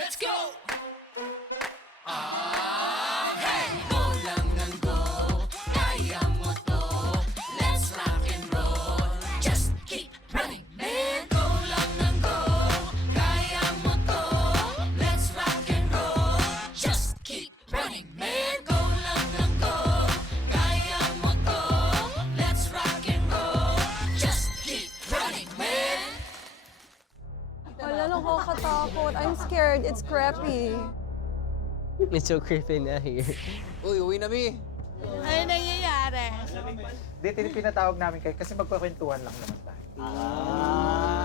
Let's go! Hey! Go lang ng go, kaya mo to. Let's rock and roll. Just keep running, man. Go lang ng go, kaya mo to. Let's rock and roll. Just keep running, man. Go lang ng go, kaya mo to. Let's rock and roll. Just keep running, man. Wala, nakakatakot. I'm scared. It's creepy. It's so creepy na here. Uy, uwi na, Mi. Ano nangyayari? Dito pinatawag namin kayo kasi magkukwentuhan lang naman tayo.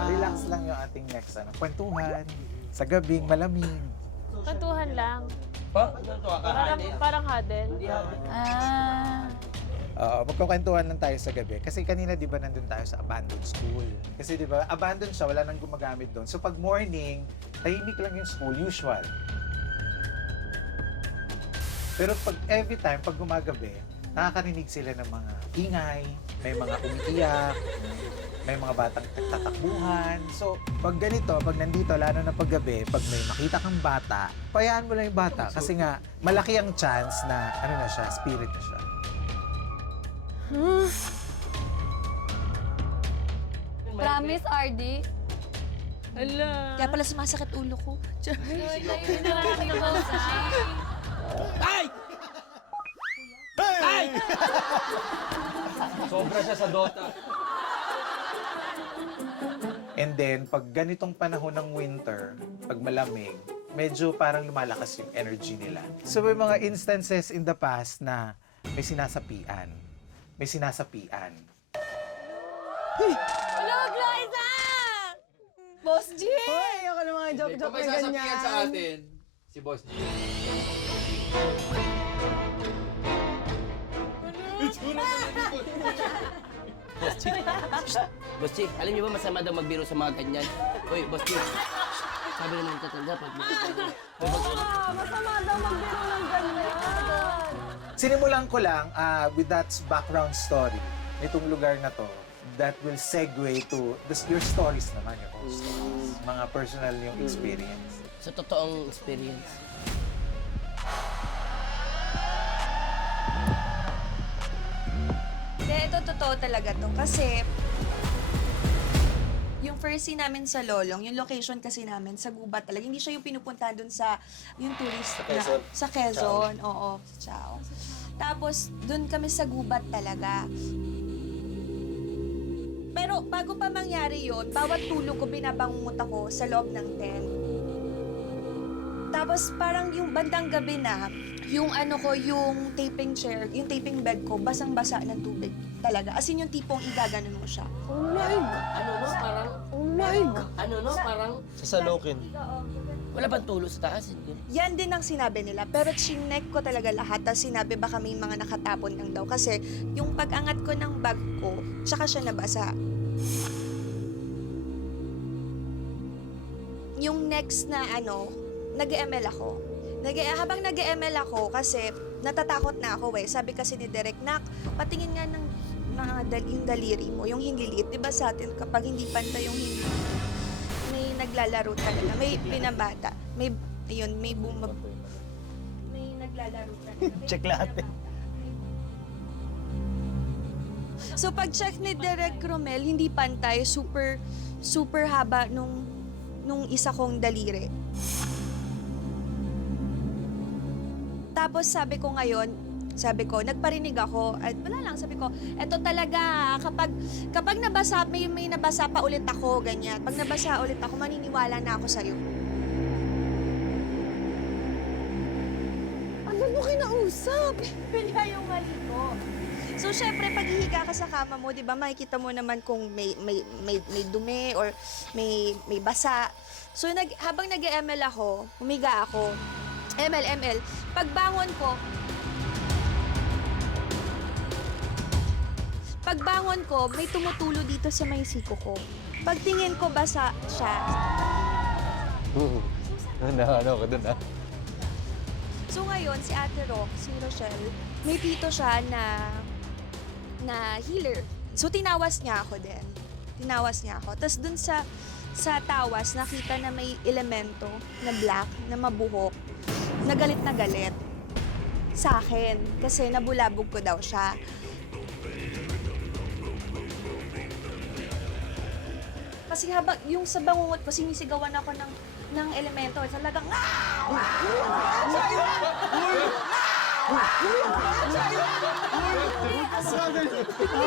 Relax lang yung ating next kwentuhan, sa gabing malamig. Kwentuhan lang. Parang huddle. Magkukwentuhan lang tayo sa gabi. Kasi kanina di ba nandun tayo sa abandoned school. Kasi di ba, abandoned siya, wala nang gumagamit doon. So pag morning, tahimik lang yung school, usual. Pero pag every time, pag gumagabi, nakakarinig sila ng mga ingay, may mga umiiyak, may mga batang nagtatakbuhan. So, pag ganito, pag nandito, lalo na pag gabi, pag may makita kang bata, payaan mo lang yung bata. Kasi nga, malaki ang chance na, ano na siya, spirit na siya. Promise, RD. Ala. Kaya pala sumasakit ulo ko. Ay! Ay! Sobra siya sa Dota. And then, pag ganitong panahon ng winter, pag malamig, medyo parang lumalakas yung energy nila. So may mga instances in the past na may sinasapian. May sinasapian. Hello, Glyza! Boss G! Hoy, ayoko ng mga joke-joke na ganyan. atin, si Boss G. Boss Chick. Boss Chick, alam niyo ba masama daw magbiro sa mga ganyan? Uy, Boss Chick. Sabi naman tatanda pag Masama daw magbiro ng ganyan. Sinimulan ko lang with that background story, itong lugar na to, that will segue to your stories naman, your own stories. Mga personal yung experience. sa totoong experience. Hindi, ito totoo talaga to. Kasi, yung first scene namin sa Lolong, yung location kasi namin sa Gubat talaga. Hindi siya yung pinupuntahan dun sa, yung tourist na, sa Quezon. Oo, sa Chao. Tapos, dun kami sa Gubat talaga. Pero bago pa mangyari yon, bawat tulog ko binabangungot ako sa loob ng tent. Tapos parang yung bandang gabi na, yung ano ko, yung taping chair, yung taping bed ko, basang-basa ng tubig talaga. As in yung tipong igaganon mo siya. Oh my God. Ano no, parang... Oh my God. Ano no, parang... Sasalukin. Wala bang tulo sa taas? Hindi. Yan din ang sinabi nila. Pero chinek ko talaga lahat. Tapos sinabi baka may mga nakatapon lang daw. Kasi yung pag-angat ko ng bag ko, tsaka siya nabasa. Yung next na ano, nag-ML ako. Habang nag-ML ako kasi natatakot na ako eh. Sabi kasi ni Derek, Nak, patingin nga ng yung daliri mo, yung hinlilit. Diba sa atin kapag hindi pantay yung hinlilit, may naglalaro talaga, may pinabata, may naglalaro talaga. Check lahat eh. So pag-check ni Derek Romel, hindi pantay, super haba nung isa kong daliri. Tapos sabi ko, nagparinig ako, at wala lang, sabi ko, eto talaga, kapag nabasa, may nabasa pa ulit ako, ganyan. Pag nabasa ulit ako, maniniwala na ako sa'yo. Ano mo kinausap? Kaya yung mali ko. So, syempre, pag hihiga ka sa kama mo, di ba, makikita mo naman kung may dumi or may basa. So, habang nag-ML ako, humiga ako, ML. Pagbangon ko, may tumutulo dito sa may siko ko. Pagtingin ko, basa siya. Ano ka dun ah? So ngayon, si Ate Rock, si Rochelle, may tito siya na healer. So tinawas niya ako din. Tapos dun sa sa tawas nakita na may elemento na black, na mabuhok, na galit sa akin kasi nabulabog ko daw siya. Kasi habang yung sa bangungot ko, sinisigawan ako ng elemento. Talagang,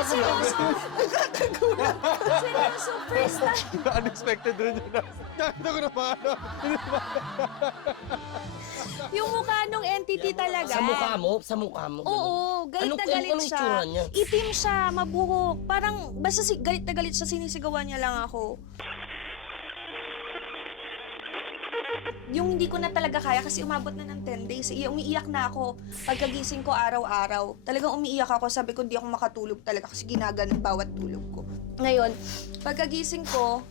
seryoso, first time. Unexpected rin yun. Nakita ko na pa ano. Yung mukha nung entity talaga. Sa mukha mo? Sa mukha mo? Oo, galit na galit anong siya. itsura niya? Itim siya, mabuhok. Parang, basta galit na galit siya, sinisigawan niya lang ako. Yung hindi ko na talaga kaya kasi umabot na ng 10 days. Umiiyak na ako pagkagising ko araw-araw. Talagang umiiyak ako. Sabi ko, hindi ako makatulog talaga kasi ginaganon bawat tulog ko. Ngayon, pagkagising ko,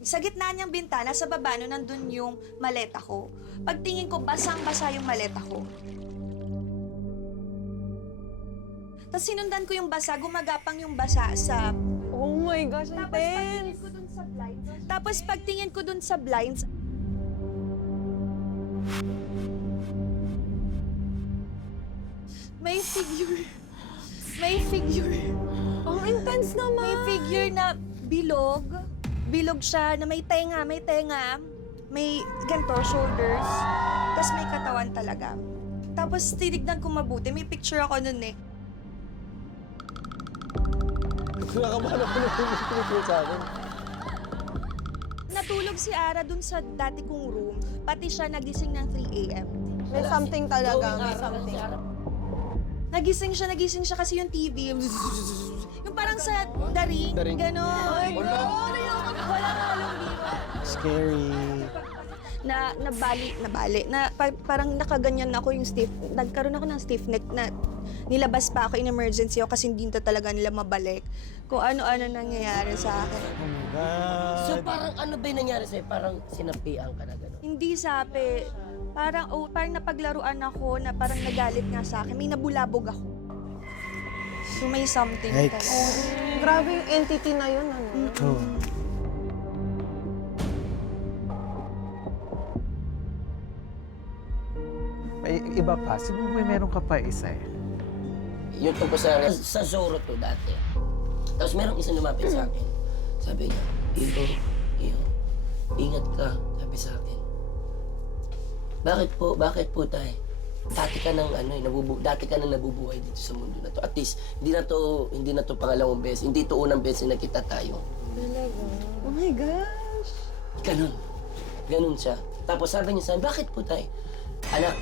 sa gitna niyang bintana, sa baba, no, nandun yung maleta ko. Pagtingin ko, basang-basa yung maleta ko. Tapos sinundan ko yung basa, gumagapang yung basa sa... Oh my gosh, intense. Tapos pagtingin ko dun sa blinds, may figure. May figure. Ang intense naman. May figure na bilog. Bilog siya, na may tenga, may ganito, shoulders. Tapos may katawan talaga. Tapos tinignan ko mabuti, may picture ako nun eh. Nakakabahan ako na pinipili sa akin. Natulog si Ara dun sa dati kong room, pati siya nagising ng 3 a.m. May something talaga, may something. Nagising siya kasi yung TV, yung parang sa daring, Daring. gano'n. Wala. Wala na halong biro. Scary. Nabali, parang nakaganyan ako yung stiff, nagkaroon ako ng stiff neck na nilabas pa ako in emergency ako kasi hindi na talaga nila mabalik. Kung ano-ano nangyayari sa akin. Oh my God. So parang ano ba yung nangyari sa'yo? Parang sinapian ka na gano'n? Hindi sabi, parang napaglaruan ako na parang nagalit nga sa akin. May nabulabog ako. So may something Yikes. talaga. Grabe yung entity na yun, ano? Oh. May iba pa. Siguro may meron ka pa isa eh. Yung tungkol sa Zorro to dati. Tapos merong isang lumapit sa akin. Sabi niya, Iyo, ingat ka, sabi sa akin. Bakit po tay? Dati ka nang nabubuhay dito sa mundo na to. At least, hindi na to pangalawang beses. Hindi to unang beses na nakita tayo. Oh my gosh. Ganun siya. Tapos sabi niya sa akin, bakit po tay? Anak,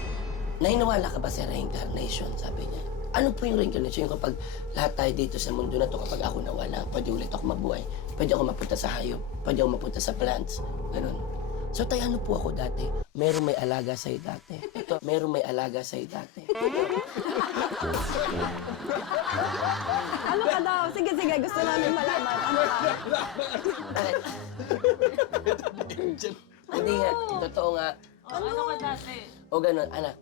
naniniwala ka ba sa reincarnation? Sabi niya. Ano po yung reincarnation? Yung kapag lahat tayo dito sa mundo na to, kapag ako nawala, pwede ulit ako mabuhay. Pwede ako mapunta sa hayop. Pwede ako mapunta sa plants. Ganun. So tayo ano po ako dati? Merong may alaga sa'yo dati. Ito, merong may alaga sa'yo dati. Ano ka daw? Sige, gusto namin malaman. Ano ka? Hindi nga, totoo nga. Ano ka dati? O ganun, anak.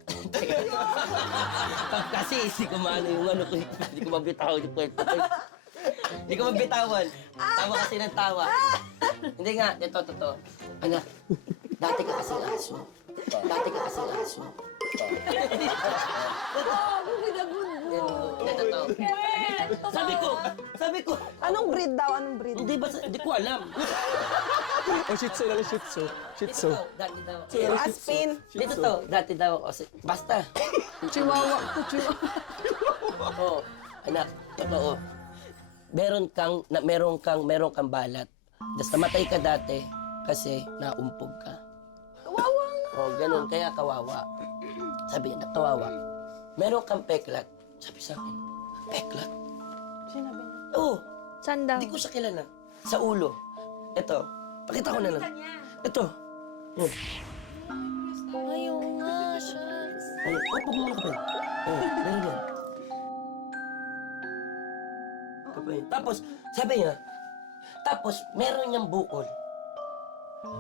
Kasi hindi ko maano yung ano ko. Hindi ko mabitaw yung kwento ko. Hindi ko mabitawan. Tawa kasi ng tawa. Hindi nga, ito, totoo. Anak, dati ka kasing aso. Hindi, totoo. Sabi ko, Anong breed daw? Anong breed? hindi ko alam. Oh, shih tzu lang, shih tzu. Shih tzu. Dati daw. Aspin. Dito to, dati daw ako. Basta. Chihuahua. Chihuahua. Oo, anak, totoo. Meron kang balat. Tapos namatay ka dati kasi naumpog ka. Kawawa nga. Oh, ganun, kaya kawawa. Sabi niya, kawawa. Meron kang peklat. Sabi sa akin, peklat? Sinabi niya. Oo, Saan daw? hindi ko siya kilala. Sa ulo. Ito, pakita ko na lang. Ito. Yun. Ayaw nga, shucks. Ayun, upo muna ka pa. Meron yan. Kapay. Tapos, sabi niya, meron niyang bukol.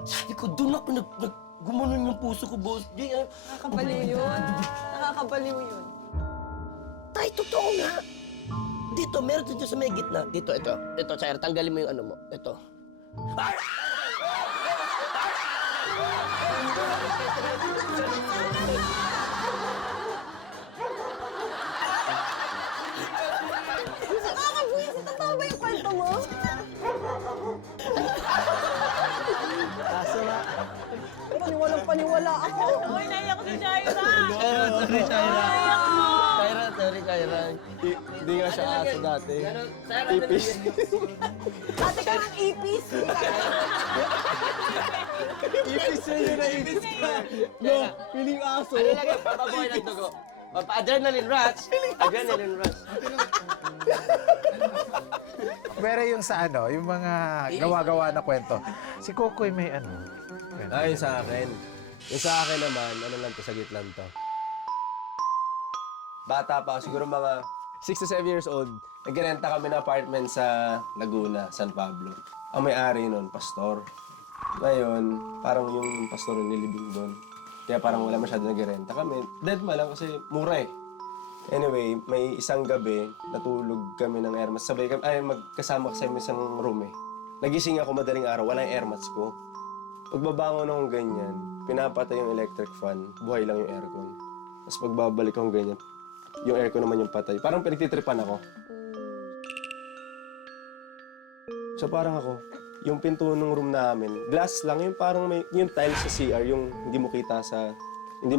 Sabi ko, doon ako gumanon yung puso ko, boss. Nakakabaliw yun. Nakakabaliw yun. Tay, totoo nga. Dito, meron dito sa may gitna. Dito, ito. Ito, Chair, tanggalin mo yung ano mo. Ito. napaniwala ako. Uy, naiyak ko si Jaira! Sorry, Kyra. Hindi nga siya aso dati. Sarah, Ipis. Ate ka ng ipis. Ipis na yun na ipis ka. No, piling aso. Ano lagi? Papaboy ng dugo. Adrenaline rush. Adrenaline rush. Pero yung sa ano, yung mga gawa-gawa na kwento, si Kokoy may ano. kwento. Yung sa akin. Yung sa akin naman, ano lang to, sagit lang to. Bata pa, siguro mga 6 to 7 years old, nagrenta kami ng apartment sa Laguna, San Pablo. Ang may-ari nun, pastor. Ngayon, parang yung pastor yung nilibing doon. Kaya parang wala masyado nagrenta kami. Dead ma lang kasi mura eh. Anyway, may isang gabi, natulog kami ng airmats. Sabay kami, magkasama sa isang room eh. Nagising ako madaling araw, wala yung airmats ko. Pagbabangon akong ganyan, pinapatay yung electric fan, buhay lang yung aircon. Tapos pagbabalik akong ganyan, yung aircon naman yung patay. Parang pinagtitripan ako. So parang ako, yung pinto ng room namin, glass lang, yung parang may, yung tiles sa CR, yung hindi mo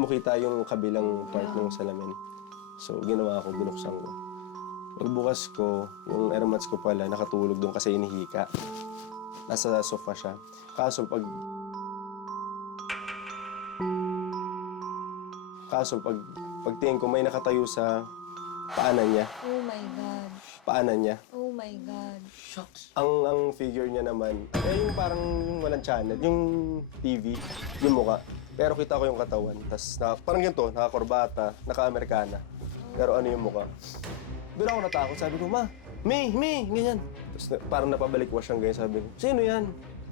kita yung kabilang part ng salamin. So, ginawa ko, binuksan ko. Pagbukas ko, yung airmats ko pala, nakatulog doon kasi inihika. Nasa sofa siya. Kaso pagtingin ko, may nakatayo sa paanan niya. Oh my God. Paanan niya. Oh my God. Shocks. Ang figure niya naman, yung parang yung walang channel, yung TV, yung muka. Pero kita ko yung katawan. Tapos parang ganito, nakakorbata, naka-Amerikana. Pero ano yung mukha? Doon ako natakot. Sabi ko, Ma, May, ganyan. Tapos parang napabalik-was siyang ganyan. Sabi ko, sino yan?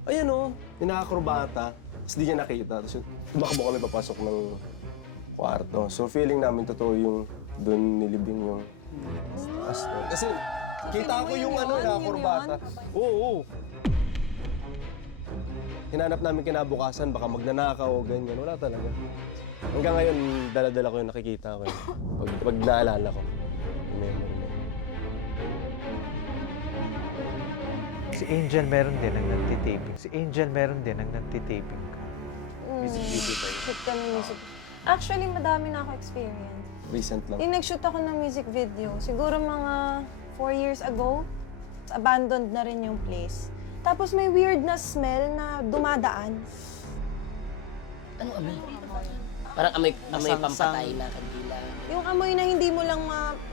Ayan o, yung nakakorbata. Tapos di niya nakita. Tapos tumakbo kami papasok ng kwarto. So feeling namin totoo yung doon nilibing yung pastor. Kasi kita ko yung ano, nakakorbata. Oo. Hinanap namin kinabukasan, baka magnanakaw o ganyan. Wala talaga. Hanggang ngayon, dala-dala ko yung nakikita ko. Pag naalala ko. Yung memory na yun. Si Angel meron din ang nagtitaping ka. Music video ba yun? Shoot kami music. Actually, madami na ako experience. Recent lang. Yung nag-shoot ako ng music video, siguro mga 4 years ago, abandoned na rin yung place. Tapos may weird na smell na dumadaan. Anong amoy? Parang amoy pampatay na kandila. Yung amoy na hindi mo lang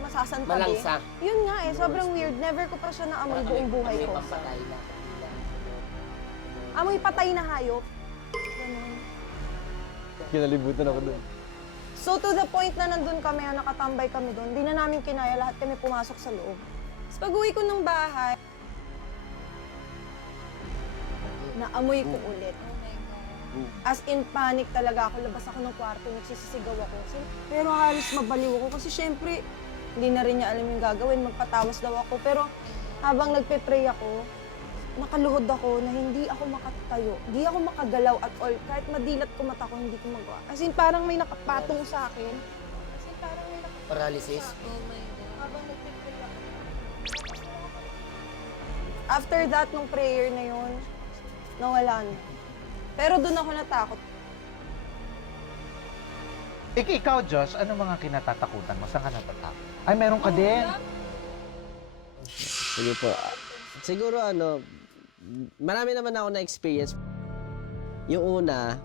masasantabi. Malangsa. Yun nga eh, sobrang weird. Never ko pa siya naamoy buong buhay Amoy ko. pampatay na kandila. Amoy patay na hayop. Ganun. Kinalibutan ako doon. So to the point na nandun kami, nakatambay kami doon, di na namin kinaya, lahat kami pumasok sa loob. Tapos pag-uwi ko ng bahay, naamoy ko ulit. As in panic talaga ako, labas ako ng kwarto, nagsisisigaw ako. Pero halos mabaliw ako kasi syempre, hindi na rin niya alam yung gagawin, magpatawas daw ako. Pero habang nagpe-pray ako, nakaluhod ako na hindi ako makatayo. Hindi ako makagalaw at all. Kahit madilat ko mata ko, hindi ko magawa. As in, parang may nakapatong sa akin. As in, parang may nakapatong Paralysis? sa akin. Habang nagpe-pray ako. After that, nung prayer na yun, nawala na. Pero doon ako natakot. Ikaw, Josh, ano mga kinatatakutan mo? Saan ka natatakot? Ay, meron ka din. Sige po. Siguro marami naman ako na-experience. Yung una,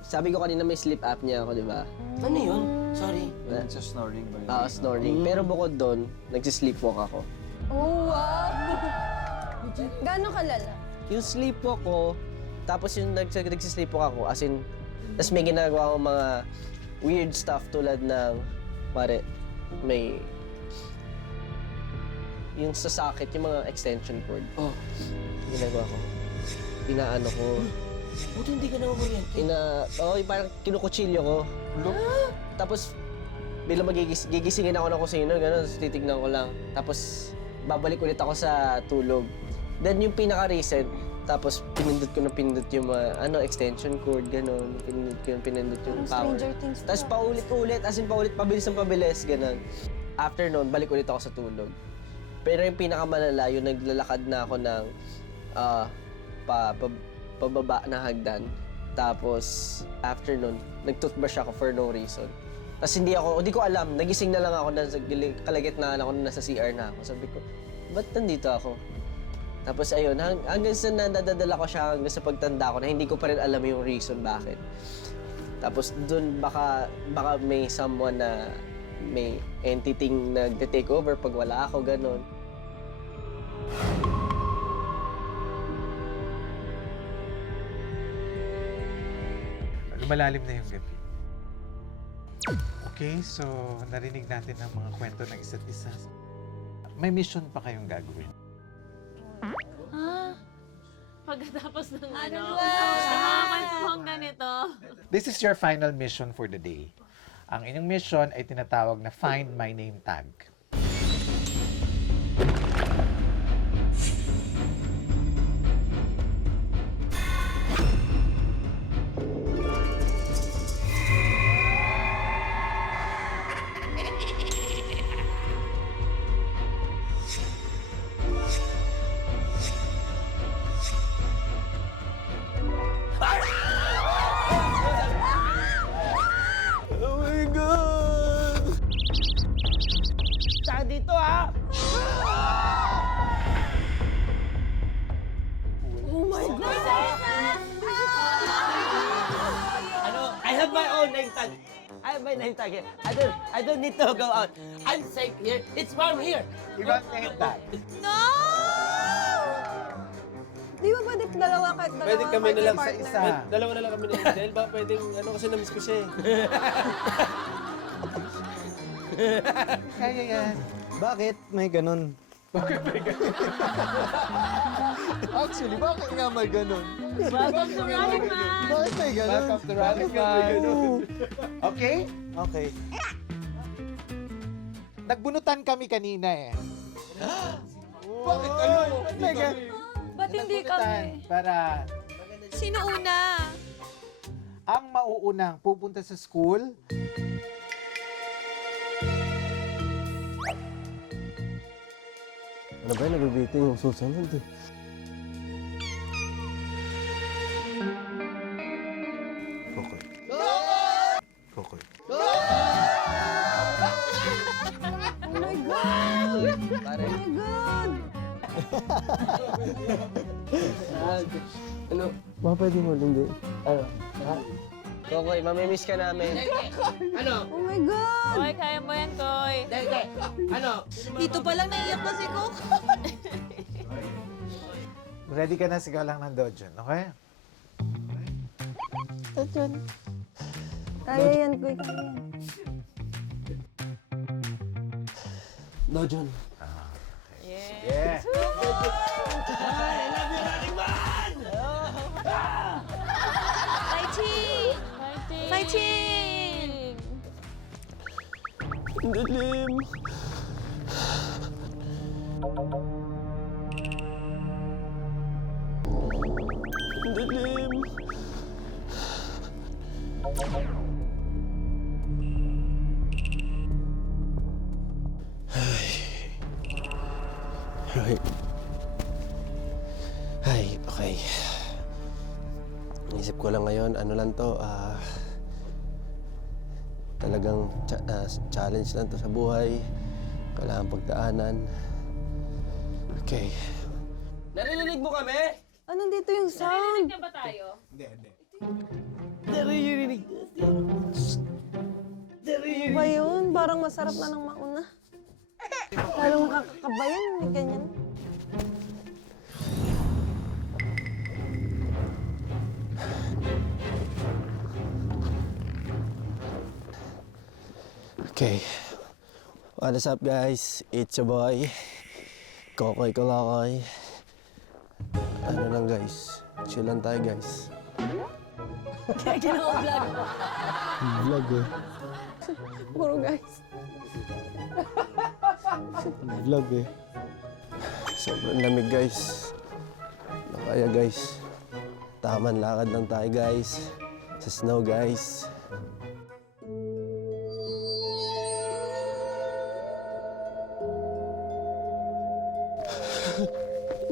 sabi ko kanina may sleep apnea ako, di ba? Ano yun? Sorry. Sa snoring ba yun? Snoring. Pero bukod doon, nagsisleepwalk ako. Oh, wow! Gano'ng kalala? Yung sleepwalk ko, tapos yung nagsisleepwalk ako, as in, tas may ginagawa akong mga weird stuff tulad ng, may, yung sa socket, yung mga extension cord. Oh. Ginagawa ko. Inaano ko. Buti hindi ka na umuryente. Yung parang kinukutsilyo ko. Tapos, bilang gigisingin ako ng kusino, gano'n, tapos titignan ko lang. Tapos, babalik ulit ako sa tulog. Then, yung pinaka-recent, tapos pinindot ko yung mga, extension cord, gano'n. Pinindot yung power. Stranger Things. Tapos paulit-ulit, as in pabilis ng pabilis, gano'n. After nun, balik ulit ako sa tulog. Pero yung pinakamalala, yung naglalakad na ako ng pababa na hagdan. Tapos, after nun, nag-toothbrush ako for no reason. Tapos hindi ko alam, nagising na lang ako, nasa kalagitnaan ako, nasa CR na ako. Sabi ko, ba't nandito ako? Tapos ayun, hanggang sa nadadala ko siya, hanggang sa pagtanda ko na hindi ko pa rin alam yung reason bakit. Tapos dun baka may someone na may entity nag-take over pag wala ako, ganun. Malalim na yung gabi. Okay, so narinig natin ang mga kwento ng isa't isa. May mission pa kayong gagawin. Ha? Pagkatapos ng sa mga kwentuhang ganito. This is your final mission for the day. Ang inyong mission ay tinatawag na Find My Name Tag. I have my own name tag. I have my name tag here. I don't need to go out. I'm safe here. It's warm here. Ibang name tag. Di ba pwede dalawa kahit dalawa? Pwede kami na lang sa partner? isa. Dalawa na lang kami ni Angel. Ba pwedeng, kasi na-miss ko siya eh. Kaya yan. Bakit may ganun? Actually, bakit nga may ganun? Welcome to Running Man! Bakit may ganun? Welcome to Running Man. Okay? Okay. Nagbunutan kami kanina eh. Bakit ano? May ganun? Ba't hindi Nagbunutan para Sino una? ang mauunang pupunta sa school. Ano ba, nabibitin yung susunod eh. Okay. Okay. Oh my God! Pare, Oh my God! Ano? Baka pwede mo, hindi. Ano? Kokoy, mamimiss ka namin. Ano? Oh my God! Koy, kaya mo yan, Koy. Dahil, ano? Dito pa lang naiyak na si Coco. Ready ka na, sigaw lang ng Dojon, okay? Kaya yan, Kuy. Kaya yan. Dojon. Yeah. Fighting! Fighting! Fighting! Dilim. Dilim. Ay, okay. Isip ko lang ngayon, ano lang to, talagang challenge lang to sa buhay. Kailangan pagdaanan. Okay. Naririnig mo kami? Ah, nandito yung sound. Narinig na ba tayo? Naririnig. Ano ba yun? Parang masarap na ng mauna. Lalong makakakabayan, may ganyan. Okay. What's up, guys? It's your boy, Kokoy Kolokoy. Ano lang, guys? Chill lang tayo, guys. Vlog eh. Puro guys. Vlog eh. Sobrang lamig, guys. Ano kaya, guys? Taman lakad lang tayo, guys. Sa snow, guys.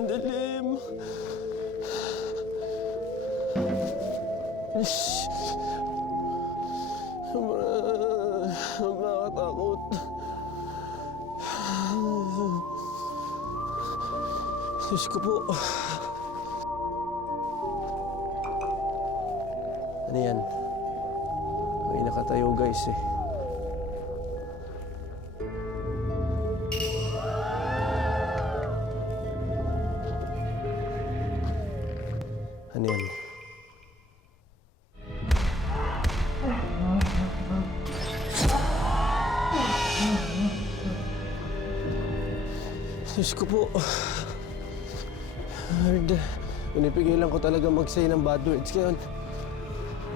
Dilim. Nakakatakot. Diyos ko po. Ano yan? May nakatayo guys eh. Ano yan? Diyos ko po. Hard. Pinipigilan ko talaga mag-say ng bad words ngayon.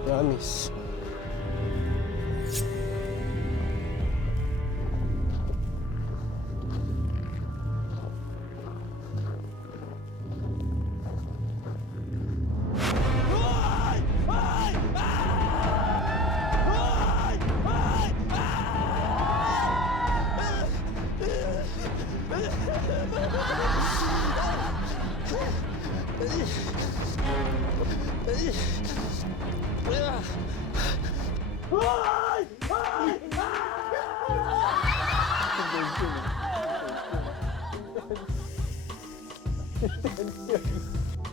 Promise.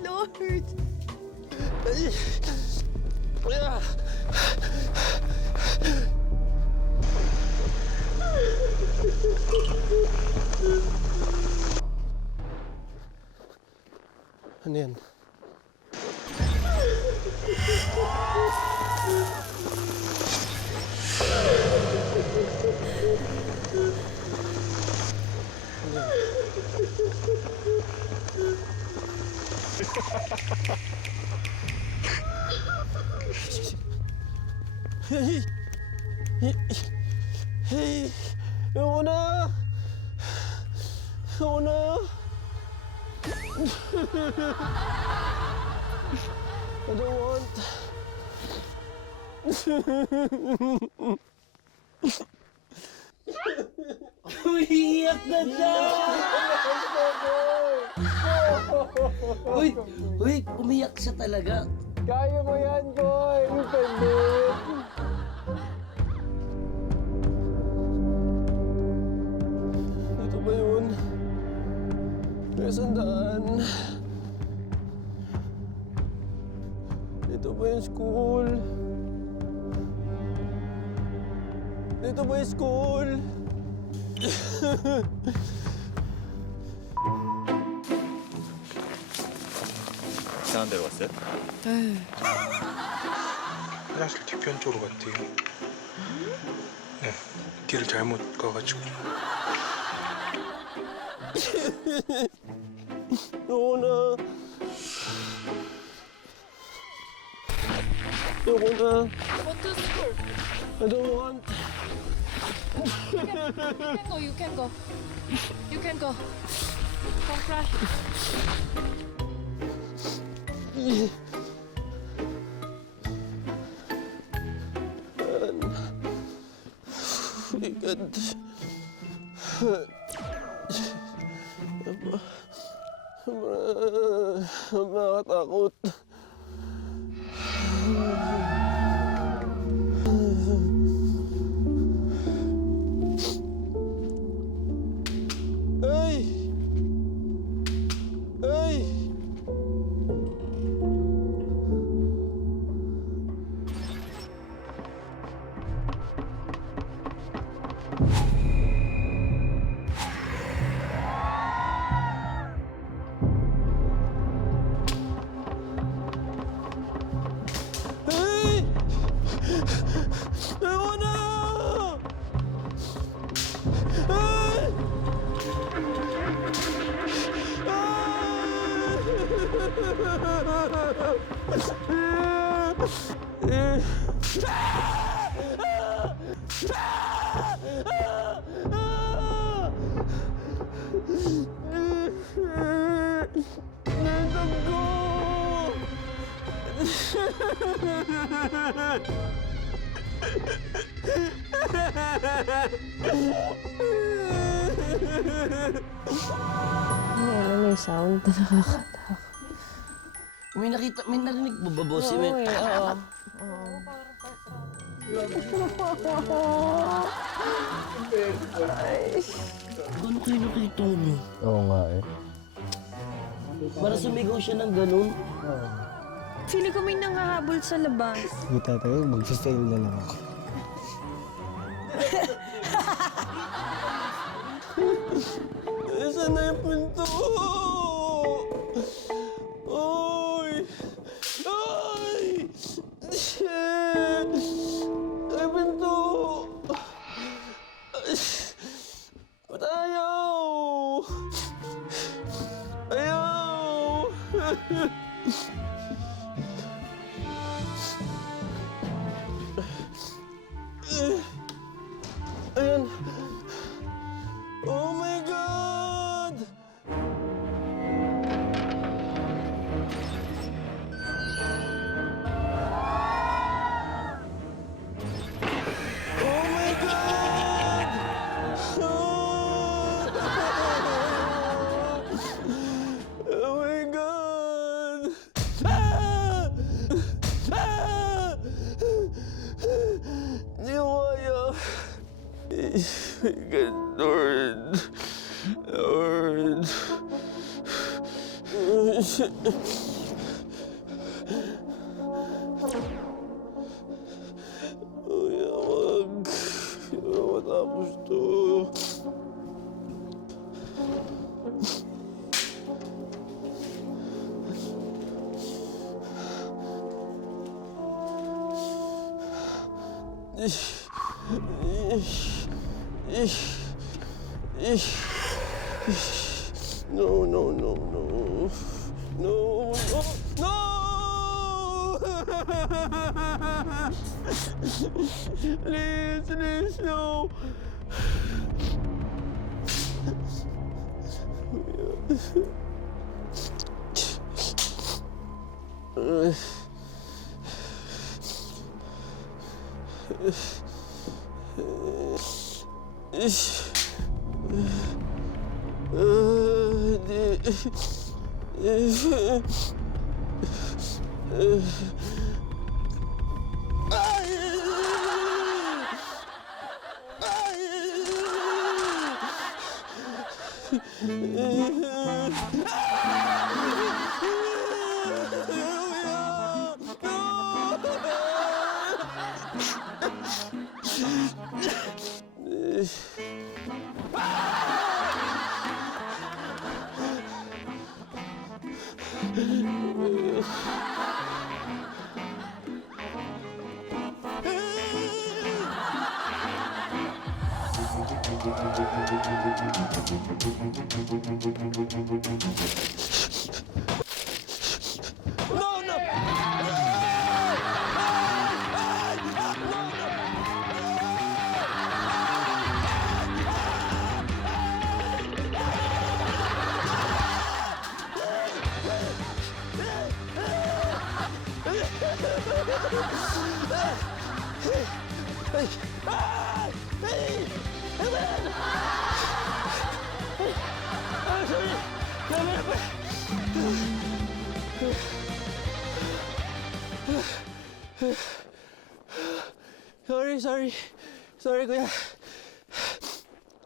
Lord! Ano yan? Hey! Hey! Ayoko na! Ayoko na! I don't want. Umiiyak na siya! Uy! Uy! Umiyak siya talaga. Kaya mo yan, boy! Independent! Dito ba yun? May sandaan. Dito ba yung school? Dito ba yung school? 이상한 데로 갔어요? 화장실 뒤편 쪽으로 갔대요. 네, 길을 잘못 가가지고. Ayoko na. Ayoko na. Want to school? I don't want. You can go. You can go. Don't cry. My God. Nakakatakot. Ay! Ay! Ay! Ayoko na! Ay! Nandang ko! May sound na nakakatakot. May nakita, may narinig mo ba, boss? Oo, May oo. Gano'n kayo nakita niyo? Oo nga eh. Para sumigaw siya ng ganun. Feeling ko may nangahabol sa labas. Hindi tatagal, magsistay na lang ako. Saan na yung pinto? Oy! Ay! Shit! Ay, pinto! Ba't ayaw? Ayaw! Ayan! Oh my God! Oh my God! Oh my God! Ah! Ah! Di ko kaya. My God, Lord. Lord. Kuya, wag. Hindi ko matapos to. No, no, no, no. No, no, no! Please, please, no. No, no! Sorry. Sorry, kuya.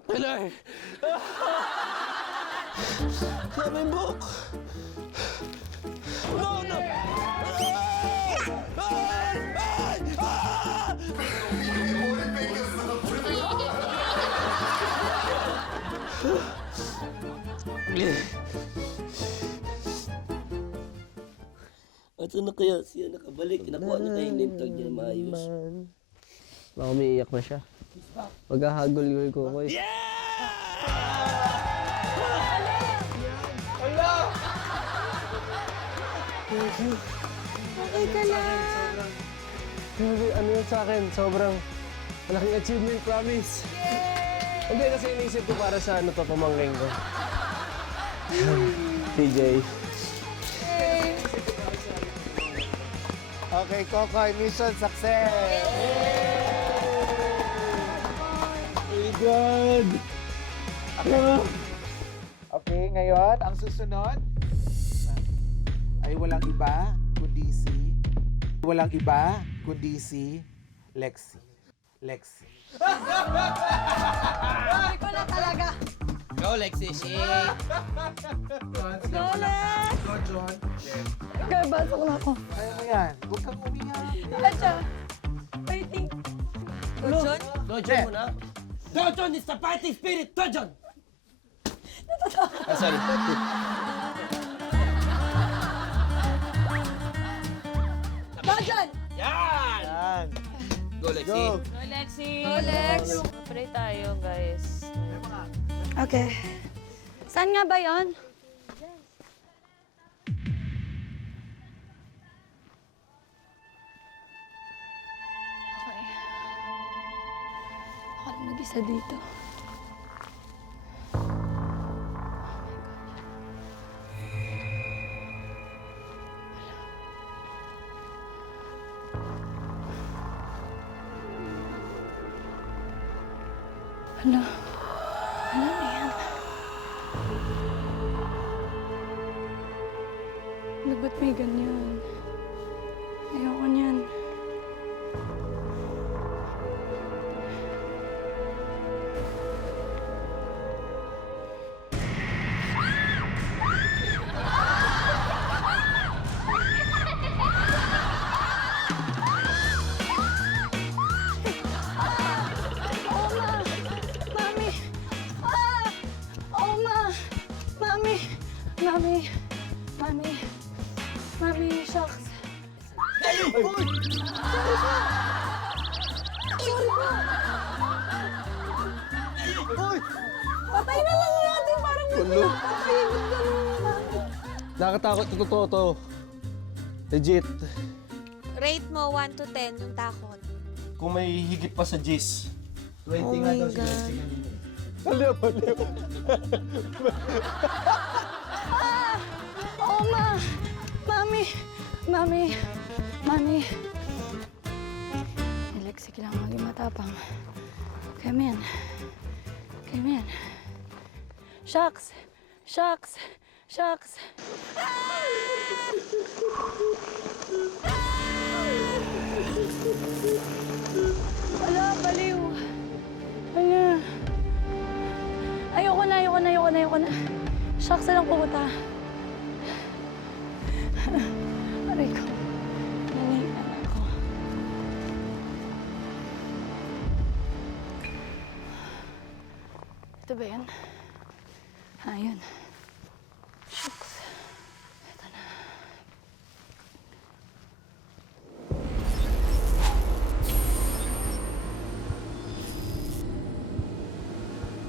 Alar! Daming buhok! No, no! At ano kaya siya nakabalik? Nakuha niya kayong lintag niya na maayos. Baka umiiyak na siya. Maghahagol-gol ko ako eh. Okay ka lang. Grabe, ano yun sa akin? Sobrang malaking achievement, promise. Hindi, kasi inisip ko para sa ano to, pamangking ko. TJ. Okay, Kokoy, mission success! Really good! Okay, ngayon, ang susunod ay walang iba, kundi si walang iba kundi si Lexi. Lexi. Sabi ko na talaga. Go, Lexi. Go, Lex! Go, John. Kaya basok na ako. Kaya mo yan. Huwag kang umiyak. Acha. Waiting. Dojon mo na. Dojon is the fighting spirit! Dojon! Sorry. Dojon! Yan! Yan. Go, Lexi. Go. Go, Lexi! Go, Lex! Pray tayo, guys. Okay. Saan nga ba yon? Okay. Ako lang mag-isa dito. Hala. Hala na yan. Hala, ba't may ganyan? Ayoko niyan. Mami! Mami! Mami! Mami! Mami, shucks. Patay na lang natin, parang nakakahigit ka naman. Nakatakot, totoo to. Legit. Rate mo 1 to 10 yung takot. Kung may higit pa sa G's. 20 nga daw si Lexi kanina. Baliw. Oh, Mami! Mami! Mami! Alex, kailangan maging matapang. Come in. Come in. Shucks! Shucks! Shucks! Wala, baliw. Wala. Ayoko na. Shucks na lang pumunta. Aray ko. Nanihilan ako. Ito ba yan? Yun. Shucks. Ito na.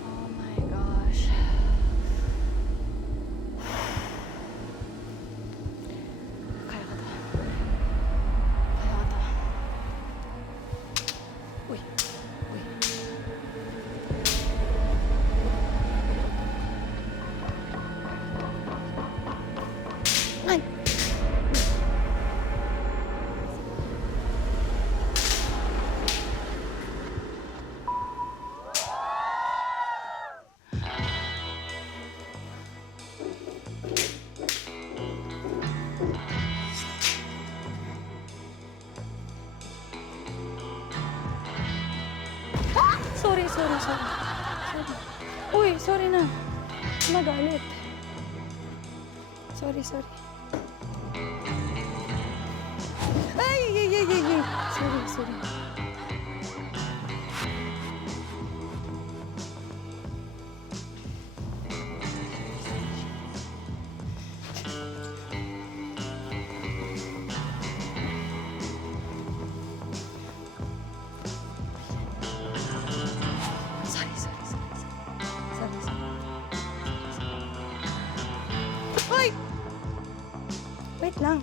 Oh my gosh. Kaya ko to. Uy. Uy. Ay! Sorry. Uy, sorry na. Magalit. Sorry. Ay! Sorry. Sorry. Uy! Wait lang.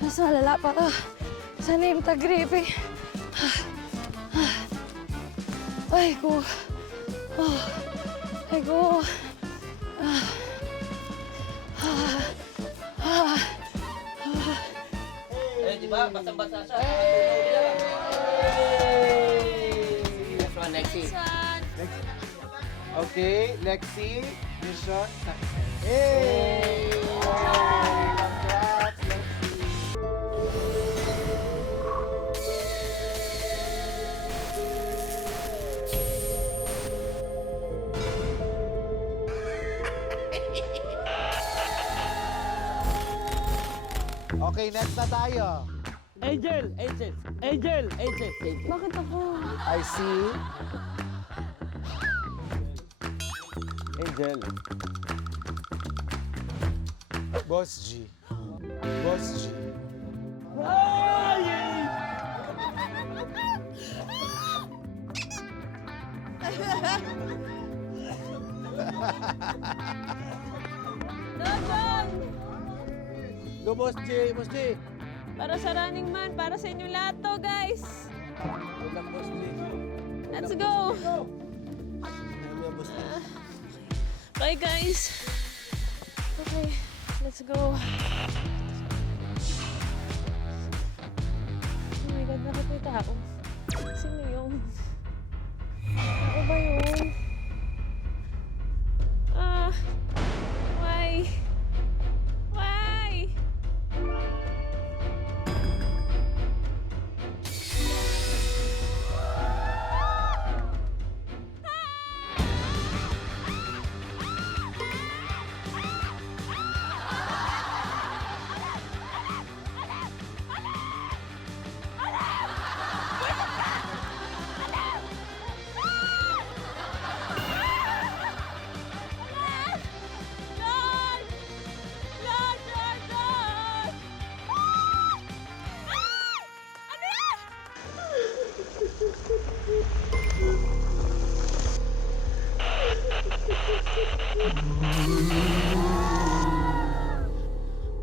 Mas malala pa to. Sana yung tag-gripping. 아이고. 아이고. Eh, di ba? Basang-basa siya. Next one, Lexi. Okay, Lexi, mission success. Hey! Congrats, Lexi. Okay, next na tayo. Angel! Angel! Angel! Angel! Bakit ako? I see. Angel. Boss G. Boss G. Dodong! Go, Boss J! Boss J! Para sa Running Man, para sa inyo lahat to, guys. Good luck, Boss J. Let's go. Ano yan, Boss J? Okay, guys. Okay, let's go. Oh my God, bakit may tao? Sino yun? Ako ba yun? Why? Why? Lord! Lord, Lord, Lord! Ano yan?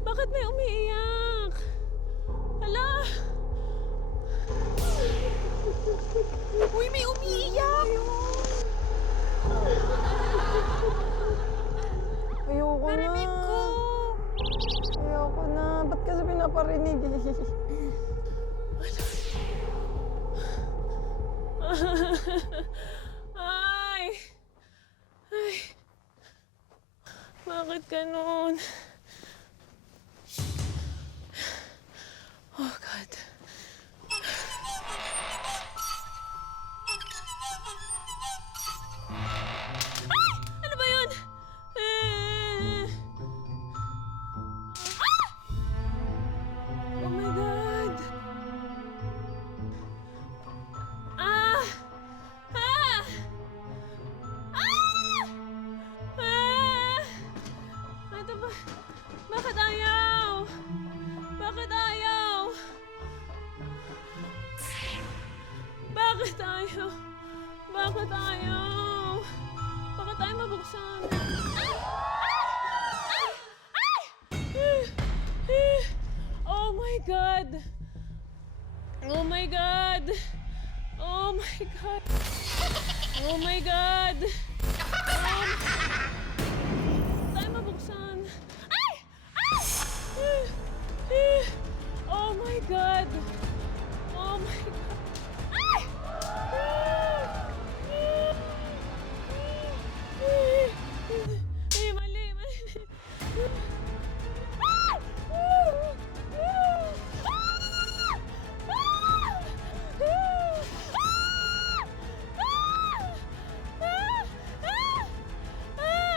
Bakit may umiiyak? Hala! Uy, may umiiyak! Ayoko na. Narinig ko! Ayoko na. Ba't kasi pinaparinig eh? Ay! Ay! Bakit ganun? Oh, God. Ay! Ano ba yun? Ah! Oh my God! Ah! Ah! Ah! Ah! Ito ba? Bakit ayaw? Bakit ayaw? Bakit ayaw? Bakit ayaw? Bakit ayaw mabuksan? Oh my God! Oh my God! Oh my God! Oh my God! Tayo mabuksan. Ay! Ay! Oh my God! Oh my God! Ay! Ay, mali, mali. Ay!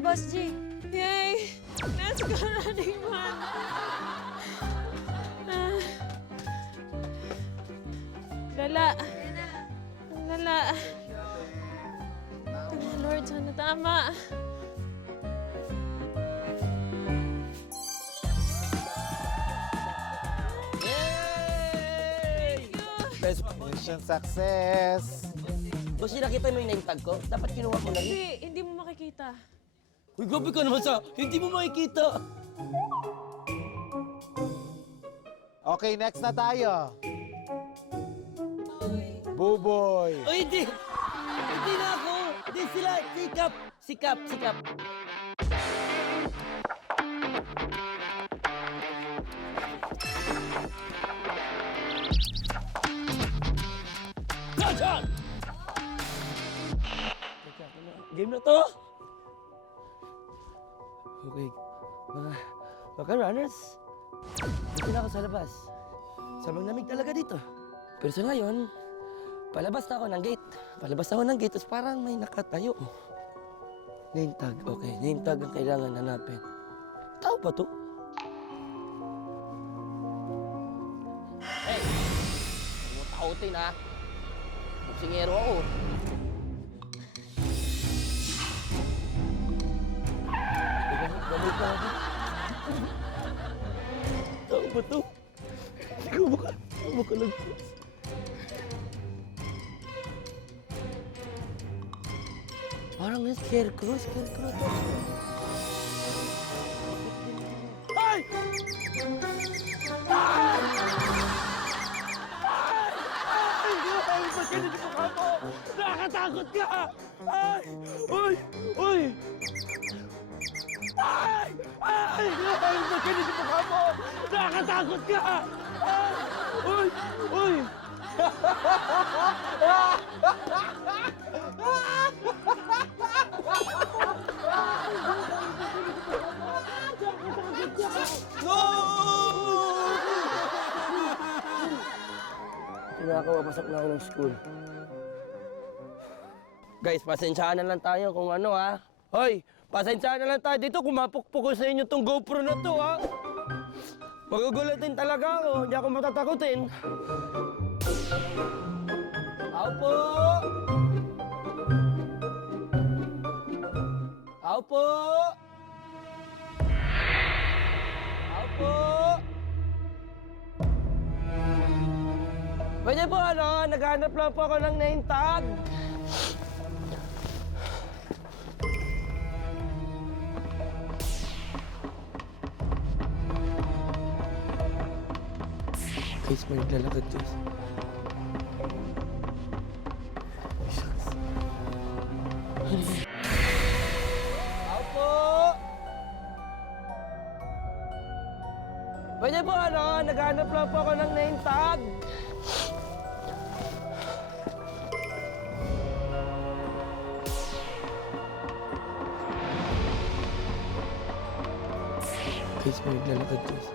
Boss G. Yay! Let's go, Running Man! Lala. Ang lala. Lord, sana tama. Mission success! Boss, nakita mo yung name tag ko? Dapat kinuha ko na rin. Hindi mo makikita. Uy, grabe ka naman sa... Hindi mo makikita. Okay, next na tayo. Buboy. Uy, hindi! Hindi na ako! Hindi sila! Sikap! Sikap! Sikap! Gotcha! Game na to! Okay. Mga runners, dito na ako sa labas. Sobrang lamig talaga dito. Pero sa ngayon, palabas na ako ng gate. Palabas ako ng gate, tapos parang may nakatayo. Name tag, okay. Name tag ang kailangan hanapin. Tao ba to? Hey! Huwag mo takutin, ha? Boksingero ako. Gamit ka natin. Tao ba to? Ikaw makalagpas. Parang may scarecrow to. Ay! Ay! Ba't ganun yung mukha mo? Nakakatakot ka! Ay! Uy! Uy! Ay! Ay! Ba't ganun yung mukha mo? Nakakatakot ka! Ay! Uy! Uy! Nakakapasok na ako ng school. Guys, pasensyahan na lang tayo kung ano, ha? Hoy, pasensyahan na lang tayo dito kung mapukpuk ko sa inyo tong GoPro na to, ha? Magugulatin talaga ako, hindi ako matatakutin. Opo! Opo! Opo! Pwede po ano, naghanap lang po ako ng name tag. Guys, may naglalakad, guys. Opo! Pwede po ano, naghanap lang po ako ng name tag. Guys, may naglalakad, guys.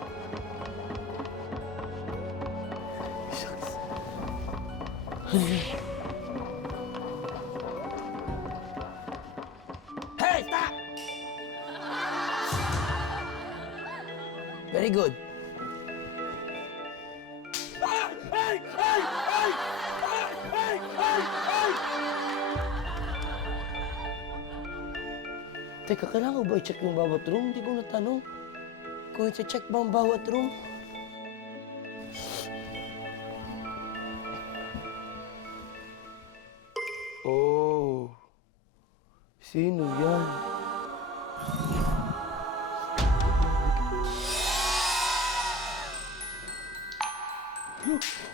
Hey, stop! Very good. Ay! Ay! Ay! Ay! Ay! Ay! Ay! Teka, kailangan ko ba i-check yung bawat room? Hindi ko natanong. Kung i-check ba ang bawat room? Oh, sino yan?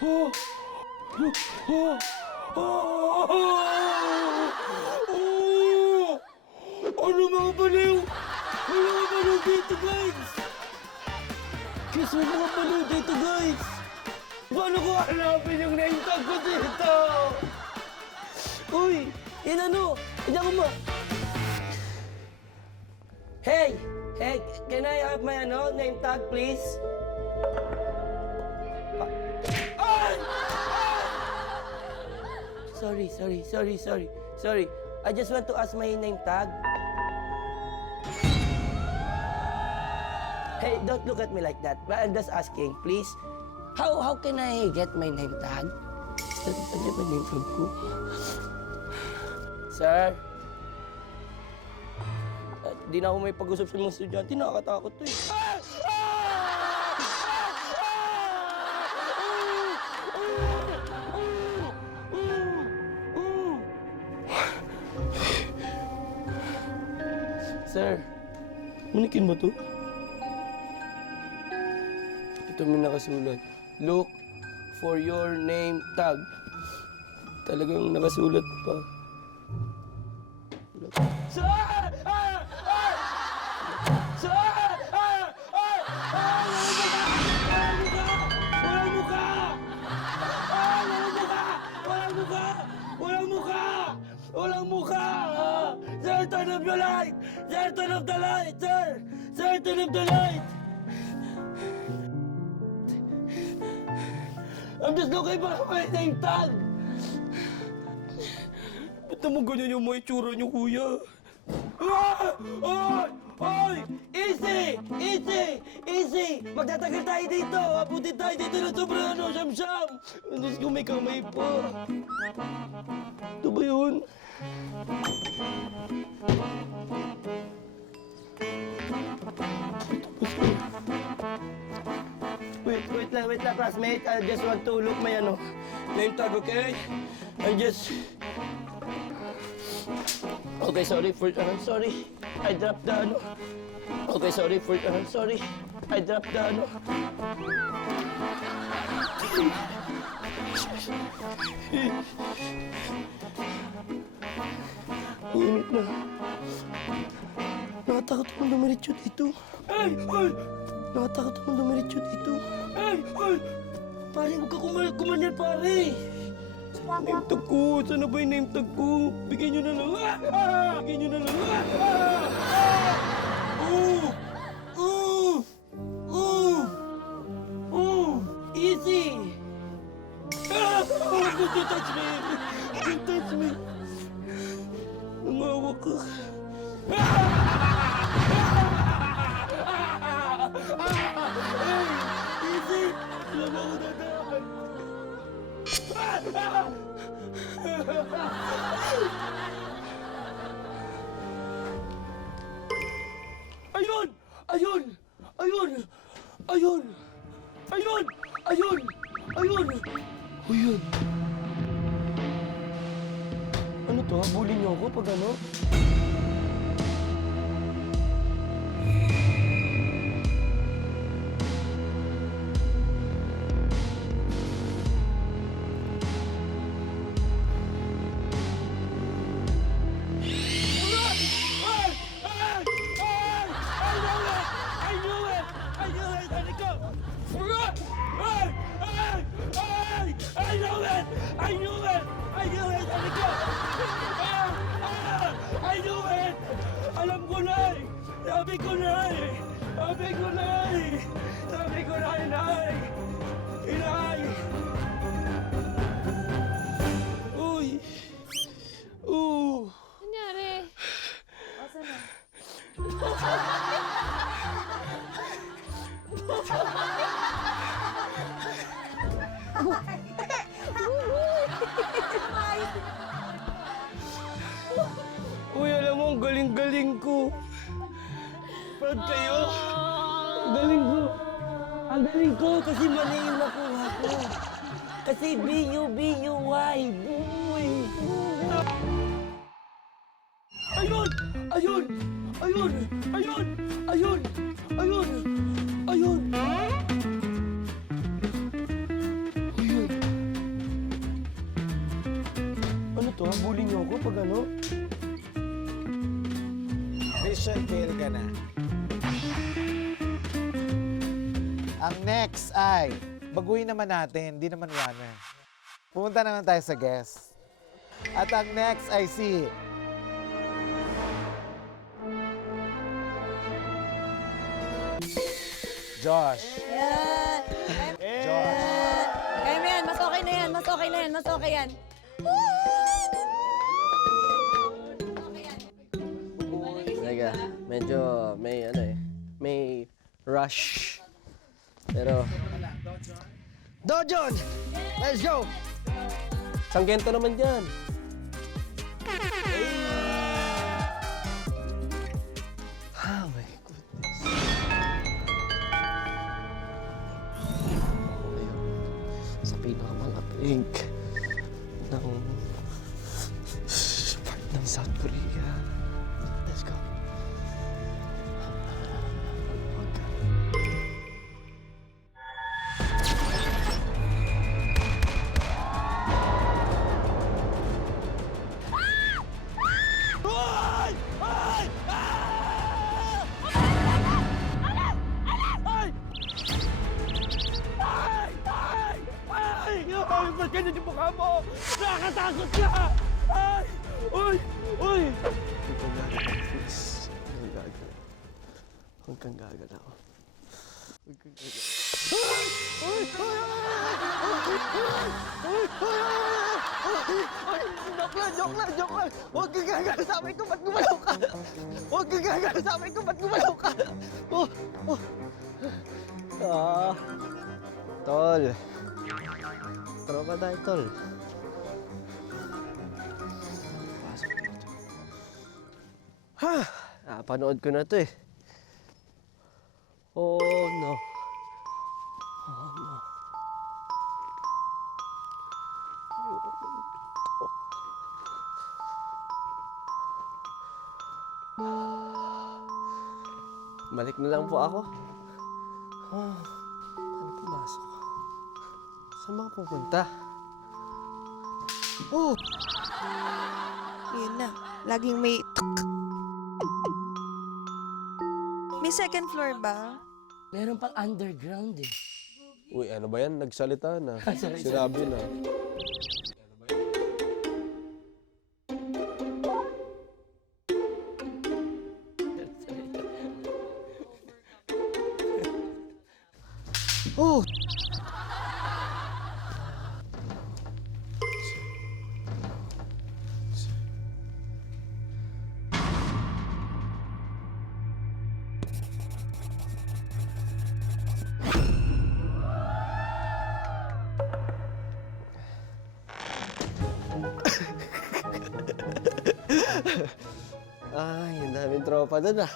Oh! Oh! Oh! Oh! Ano mga baliw? Ano mga baliw dito, guys? Kiss mo mga baliw dito, guys! Paano ko hanapin yung name tag ko dito? Uy! Yan ano? Hindi ako Hey! Hey! Can I have my name tag, please? Ay! Sorry. I just want to ask my name tag. Hey, don't look at me like that. But I'm just asking, please. How can I get my name tag? Ano ba name tag ko? Sir? Di na ako may pag-usap sa mga estudyante. Nakakatakot to eh. Sir, manikin mo to? Ito may nakasulat. Look for your name tag. Talagang nakasulat pa. Sir! Sir! Walang mukha! Walang mukha! Walang mukha! Walang mukha! Sir, turn off the light! Sir, turn off the light! Sir! Sir, turn off the light! I'm just looking for my name tag! Ba't naman ganyan yung mga itsura niyo, kuya? Ah! Oy! Oy! Easy! Easy! Easy! Magtatagal tayo dito! Abutin tayo dito ng sobrang siyam-siyam! Diyos ko, may kamay pa. Ito ba yun? Wait lang, classmate. I just want to look my name tag, okay? I just... Okay, sorry for... sorry. I dropped the Okay, sorry for... sorry. I dropped the Init na. Nakatakot akong dumiretso dito. Ay! Ay! Nakatakot akong dumiretso dito. Ay! Ay! Pare, huwag ka kumanyan, pare! Name tag ko! Saan na ba yung name tag ko? Bigyan nyo na lang! Ah! Bigyan nyo na lang! Easy! Don't touch me! Don't touch me! Nangawa ka. Easy! Wala na ako dadaan! Ayun! Ayun! Ayun! Ayun! Ayun! Ayun! Ayun! Ayun! Ano to? Habulin niyo ako pag ano? Alam ko na eh! Sabi ko na eh! Sabi ko na eh! Sabi ko na, inay! Inay! Uy! Nangyari? Asan na? Uy, alam mo, ang galing-galing ko. Proud kayo? Ang galing ko. Ang galing ko kasi mali yung nakuha ko. Kasi B-U-B-U-Y. Boy! Ayun! Ayun! Ayun! Ayun! Ayun! Ayun! Ayun! Ayun! Ano to? Habulin niyo ako pag ano? Mission fail ka na. Ang next ay, baguhin naman natin, hindi naman runner. Pumunta naman tayo sa guest. At ang next ay si... Josh. Yan! Josh. Kaya mo yan, mas okay na yan, mas okay na yan, mas okay yan. Talaga, medyo may rush. Pero... Dojon! Let's go! Sanggento naman dyan. Oh my goodness. Ayun. Sa pinakamalapig ng part ng South Korea. Let's go. Huwag kang gagalaw, please. Huwag kang gagalaw. Huwag kang gagalaw. Joke lang! Huwag kang gagalaw sa amin ko, ba't gumalaw ka? Huwag kang gagalaw sa amin ko, ba't gumalaw ka? Tol. Tropa tayo, tol. Pasok dito. Panood ko na to eh. Oh no. Oh no. Balik na lang po ako. Paano pumasok? Saan mga pupunta? Oh! Yun na. Laging may May second floor ba? Meron pang underground eh. Uy, ano ba yan? Nagsalita na. Sinabi na. Oh! Ay, ang daming tropa doon ah.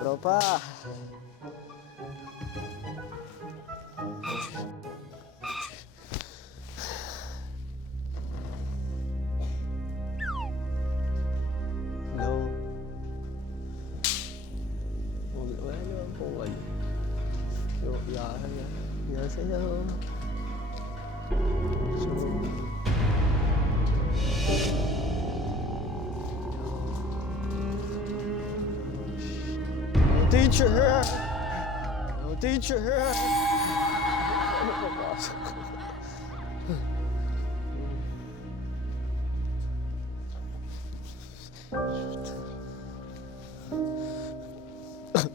Tropa. Hello. Wala naman po ano. Yasayo. Teacher! No teacher! Ano pa pasok ko?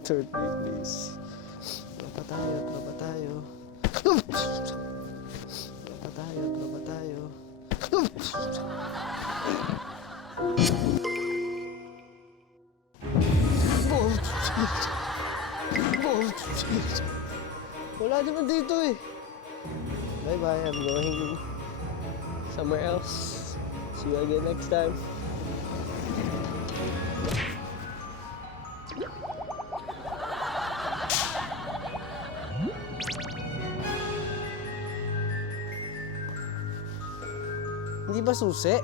Third day, please. Tropa tayo, tropa tayo. Tropa tayo, tropa tayo. Wala naman dito eh. Bye-bye, I'm going somewhere else. See you again next time. Hindi ba susi?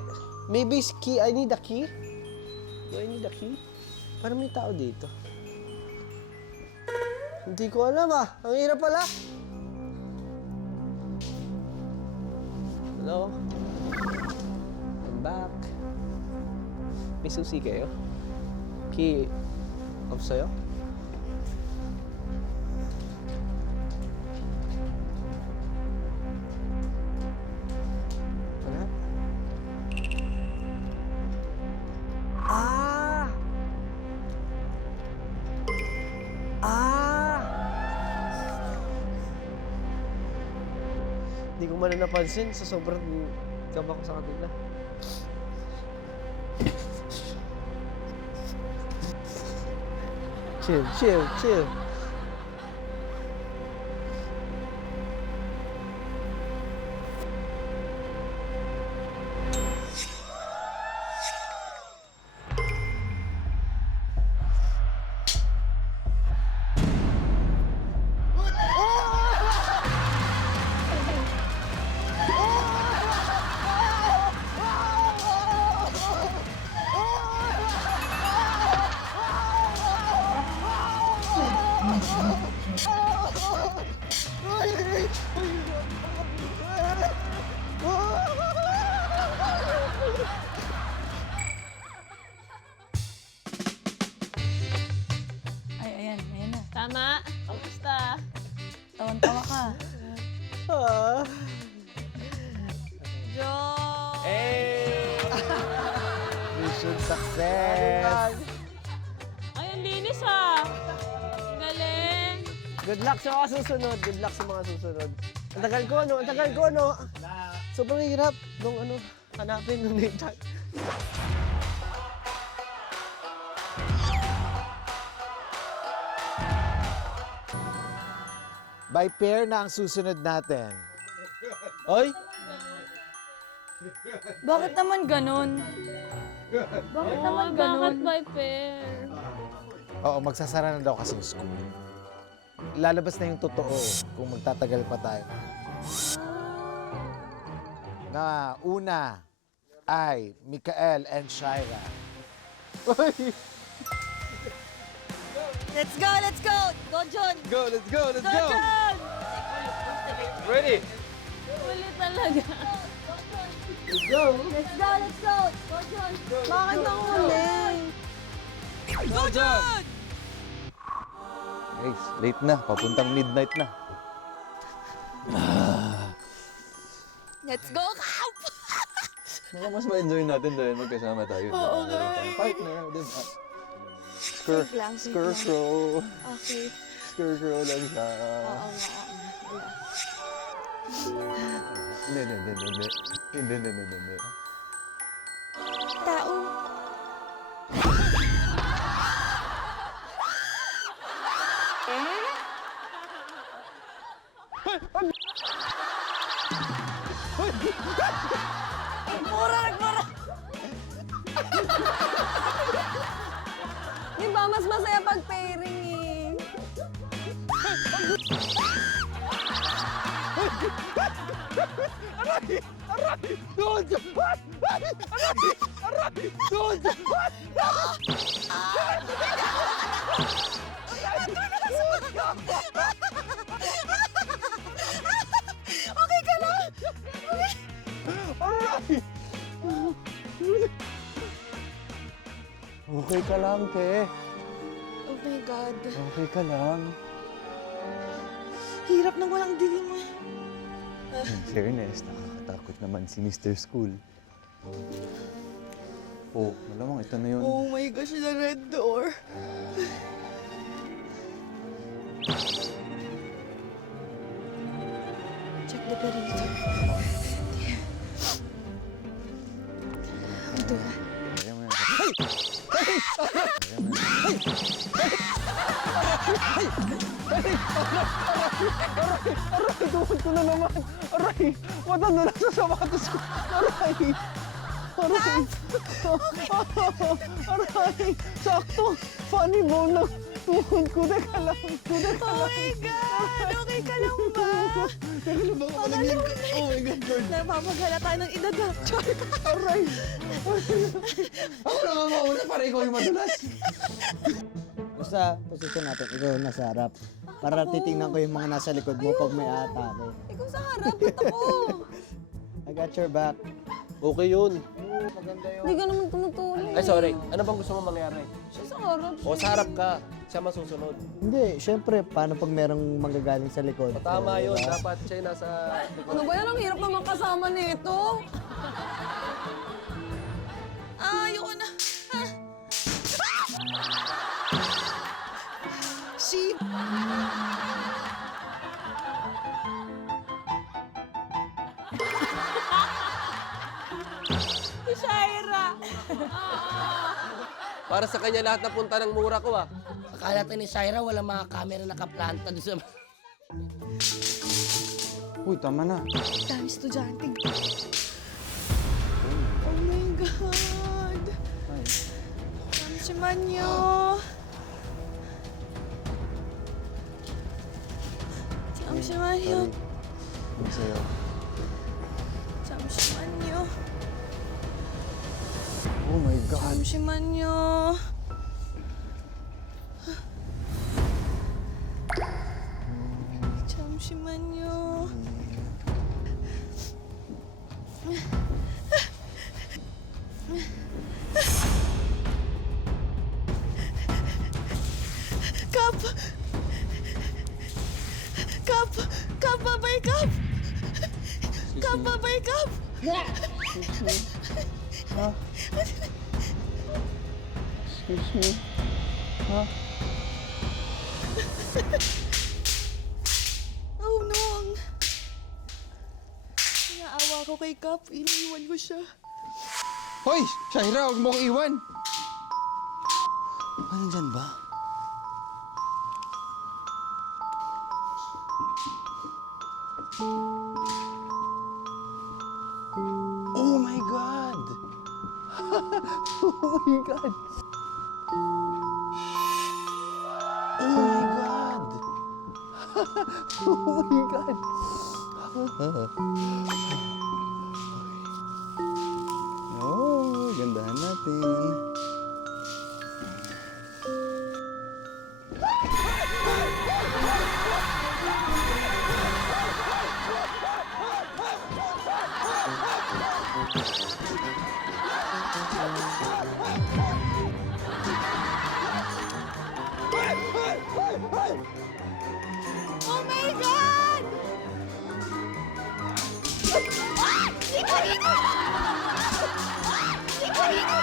Maybe it's key. I need a key. Do I need a key? Parang may tao dito. Hindi ko alam ah. Ang hirap pala. Hello? I'm back. May susi kayo? Key off sa'yo? Wala? Ah! Ah! Hindi ko man na napansin sa sobrang kaba ko sa kanila. Chill. Mission success! Ay, ang linis ah. Ang galing. Good luck sa mga susunod. Good luck sa mga susunod. Ang tagal ko, no? Ang tagal ko, no? Sobrang hirap nung hanapin nung name tag. By pair na ang susunod natin. Oy! Bakit naman ganun? Bakit naman ganun? Bakit by pair? Oo, magsasara na daw kasi yung school. Lalabas na yung totoo kung magtatagal pa tayo. Na una ay Mikael and Shaira. Let's go, let's go! Go, John! Go, let's go, let's Go, John! Ready? Huli talaga. Let's go, let's go! Go, John! Bakit nang huli? Go, John! Guys, late na. Papuntang midnight na. Let's go, Kap! Baka mas ma-enjoy natin dahil magkasama tayo. Oo, partner, di ba? Safe lang, safe lang. Scarecrow. Okay. Scarecrow lang siya. Oo. Hindi. Tao. Di ba, mas masaya pag pairing eh. Okay ka na? Okay ka lang, te. Oh my God. Okay ka lang. Hirap nang walang dilim mo. In fairness, nakakatakot naman si Mr. School. Oh, malamang ito na yun. Oh my gosh, the red door. Check the perimeter. Ito na. Ayan mo yan. Tuhod ko na naman! Aray! Matanda na sa sapatos ko! Aray! Aray! Aray! Sakto! Funny bone ng tuhod ko. Teka lang! Teka Oh lang! my God! Okay ka lang ba? Teka lang, baka malagyan ko. Oh my God, Lord! Napapaghala tayo ng edad na. Aray! Ako na nga mauna para ikaw yung madulas. Basta posisyon natin, ikaw nasa harap. Para titingnan ko yung mga nasa likod mo pag may atake. Ikaw sa harap, ba't ako? I got your back. Okay yun. Hindi ka naman tumutulong. Ay, sorry. Ano bang gusto mo mangyari? Siya sa harap. O, sa harap ka. Siya masusunod. Hindi, syempre, paano pag merong manggagaling sa likod? Tama yun. Dapat siya yung nasa... Ano ba yan? Ang hirap naman kasama nito. Ayoko na. Sheep! Shaira! Para sa kanya lahat napunta ng mura ko ah. Akala tayo ni Shaira, walang mga camera nakaplanta doon sa... Uy, tama na. Dami estudyante. Oh my God! Dami si Manyo! Dami si Manyo! Ano sa'yo? Dami si Manyo! Oh my God. Dami si Manyo! Dami si Manyo! Kap! Kap! Kap! Babay, Kap! Kap, babay, Kap! Excuse me. Oh, no! Naawa ko kay Kap. Iniwan ko siya. Hoy! Shaira, huwag mo akong iwan! Ano dyan ba? Oh my God! Oh my God! Oh my God! Oh my God! Oh, gandahan natin. Oh my God! Ah! Di ko dito! Di ko dito!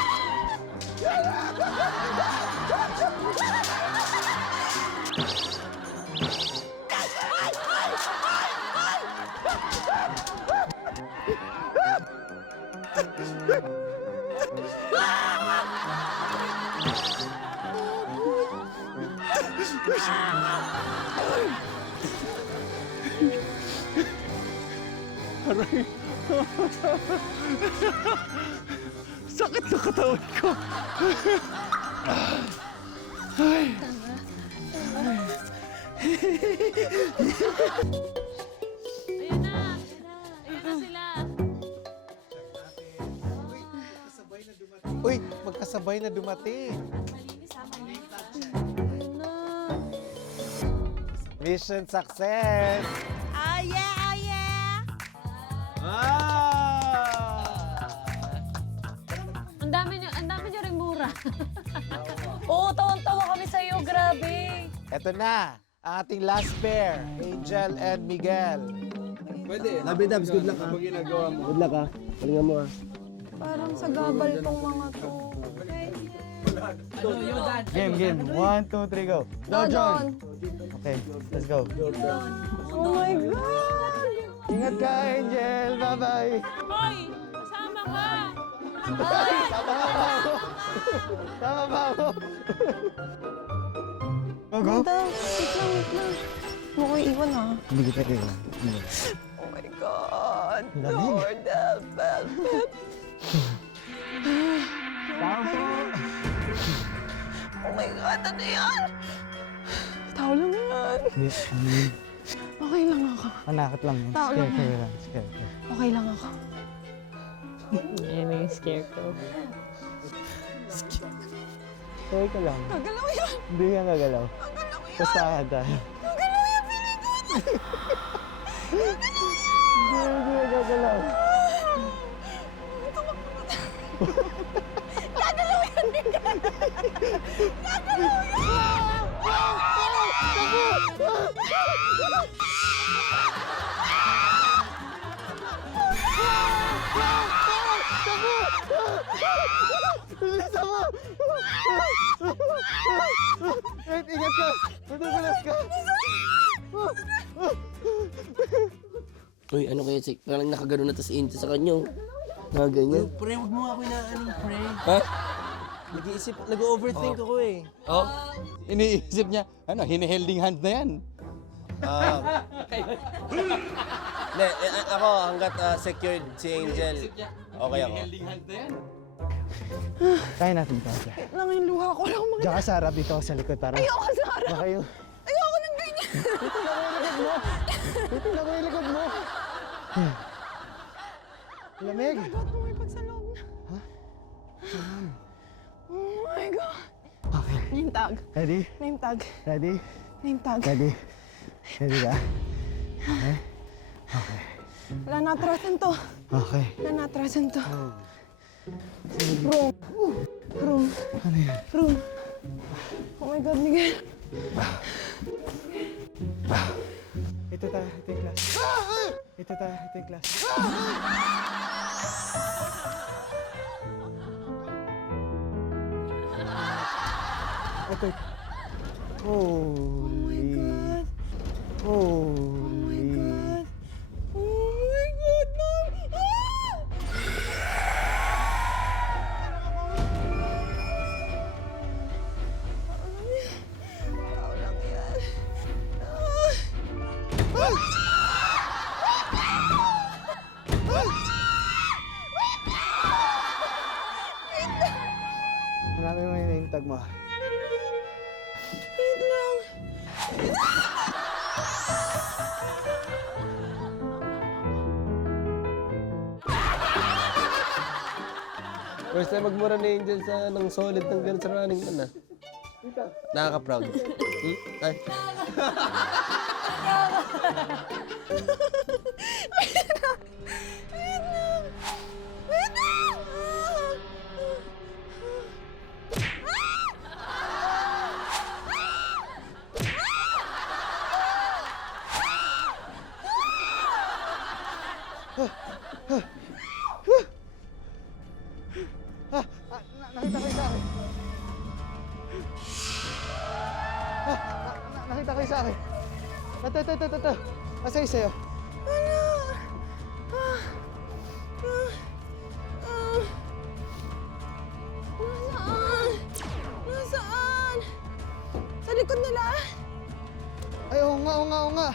Sakit sa katawan ko! Ayun na! Ayun na sila! Uy, magkasabay na dumating. Mission success! Ah, yeah! Ah, yeah! Ang dami niyo rin mura. Oo, tawang-tawa kami sa'yo. Grabe. Eto na, ang ating last pair, Angel and Miguel. Labi Dabs, good luck ha. Good luck ha. Palingan mo ha. Parang sa gabal tong mga to. Game. 1, 2, 3, go. Go, John! Okay, let's go. Oh my God! Ingat ka, Angel. Bye-bye. Hoy! Kasama ka! Tama ba ako? Go. Ganda, wait lang. Huwag ko iwan ha. Hindi kita kayo. Oh my God! Lamig. Lord, help. Oh my God, ano yan? Tao lang yan. Okay lang ako. Manakit lang. Tao lang. Scare lang. Okay lang ako. Ayan na yung scarecrow. Okay ka lang. Gagalaw yan. Hindi yan gagalaw. Gagalaw yan. Basta ka tayo. Gagalaw yan, feeling ko. Hindi yan gagalaw. Gagalaw yan. Bilisan mo! Wait, ingat ka! Madugulas ka! Uy, ano kaya, Sik? Parang nakagano na tas Inti sa kanya. Nakaganyan. Pre, huwag mo ako inaano, pre. Ha? Nag-iisip, nag-overthink ako eh. Oh? Iniisip niya, hinihelding hand na yan. Hindi, ako hanggat secured si Angel, okay ako. Kaya natin ito. Wait lang yung luha ko. Wala akong Diyan ka sa harap dito ako sa likod para... Ayoko sa harap. Baka yung... Ayoko ng ganyan. Dito na ko yung likod mo! Lamig! Ba't mo may pagsaloob na? Ha? Oh my God. Okay. Name tag. Ready? Name tag. Ready? Name tag. Ready? Ready ka? Okay? Okay. Wala na atrasan to. Okay. Wala na atrasan to. Room. Room. Ano yan? Room. Oh my God, Miguel. Ito yung class. Ito yung class. Ito. Holy. Oh my God. Oh my God, Mom! Tao lang yan. Hanapin mo yung name tag mo. Wait lang. First time magmura ni Angel ng solid ng ganun sa running man, ah. Nakaka-proud. Ay. Nakita ko yung sa akin. Nakita ko yung sa akin. Ito. Asa yung sa'yo? Nasaan? Sa likod nila? Ay, oo nga.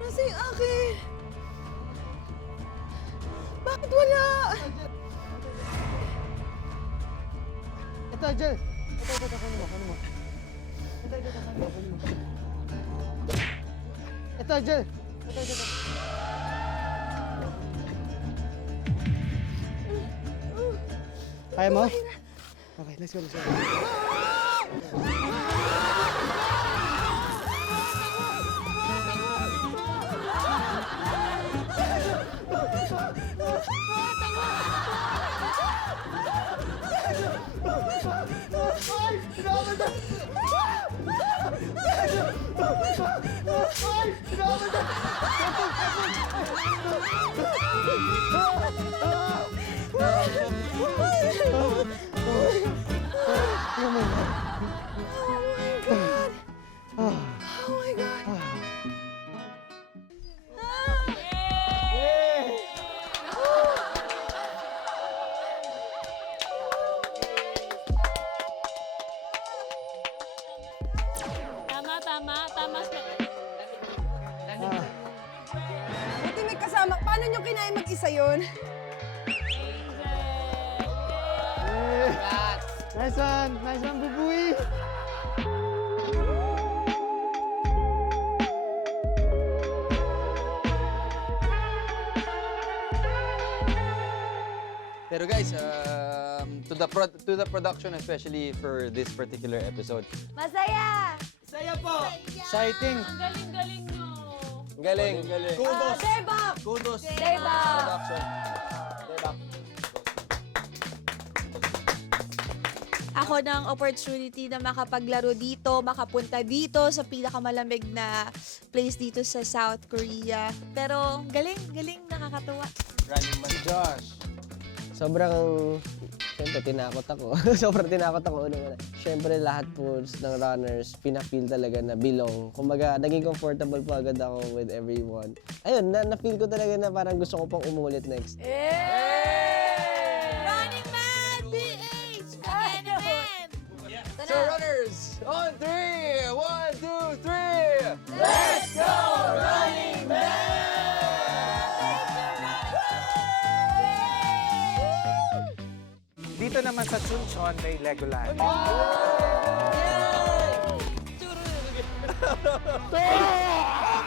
Nasa yung akin? Bakit wala? Ito, Jel. Ito, kunin mo. Ito, Jel. Ito. Kaya mo? Okay, let's go. Oh my God. Tama. Buti may kasama. Paano nyo kinaya mag-isa yun? Nice one, Bubuy. Pero guys, to the production, especially for this particular episode, Masaya! Exciting. Ang galing-galing nyo. Galing. kudos! Debak! Kudos! Debak! Production. Ako ng opportunity na makapaglaro dito, makapunta dito sa pinakamalamig na place dito sa South Korea. Pero galing, nakakatuwa. Running man. Josh. Sobrang, siyempre, tinakot ako. Sobrang tinakot ako una. Siyempre, lahat po ng runners, pinafeel talaga na belong. Kumbaga, naging comfortable po agad ako with everyone. Ayun, na-feel ko talaga na parang gusto ko pang umulit next. Running Man! PH! Again! So runners, on 3! 1, 2, 3! Let's go! Running Man! Dito naman sa Chuncheon may Legoland. Oh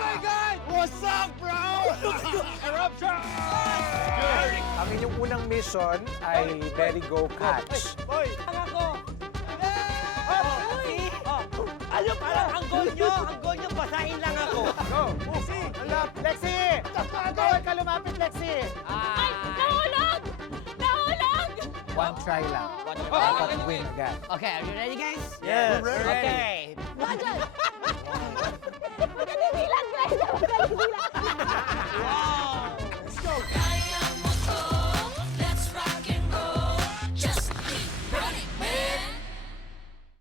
my God! What's up, bro? Eruption! Ang inyong unang mission ay Very Go Catch. Ano parang ang goal nyo, basahin lang ako. Go! Lexi! Bawal ka lumapit, Lexi! Ay! Nahulog! 1, try lang. Dapat win agad. Okay, are you ready guys? Yes. Okay. Bajan!